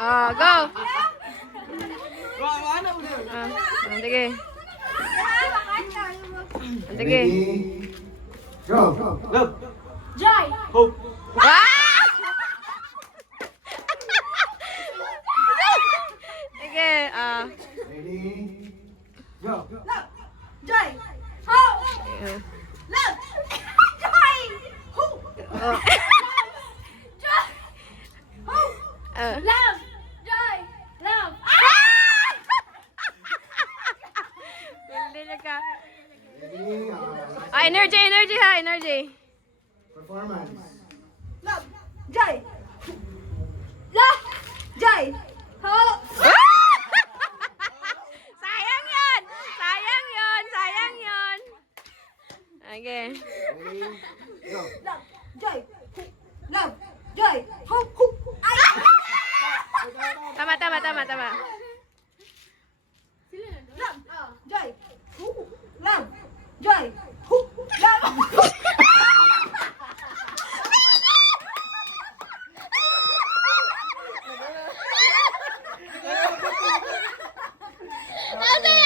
Go. Ano ulit? Sige. Sige. Ready? Go. Love. Joy! Hope. Sige. Ready? Go. Love! Joy! Hope! Love! Joy! Hope! Joy! Hope! Love! Joy! Love! Hindi na ka. Ready? Energy, energy ha, energy. Performance. Love! Joy! Love! Joy! Hope! Sayang yun! Sayang yun! Sayang yun! Okay. Ready? Go. Love! Joy! Love! Joy! Hope! Hope! Ay! Tama, tama, tama, tama. Love! Joy! Hope! Love! Joy! Hope! Love! Nasa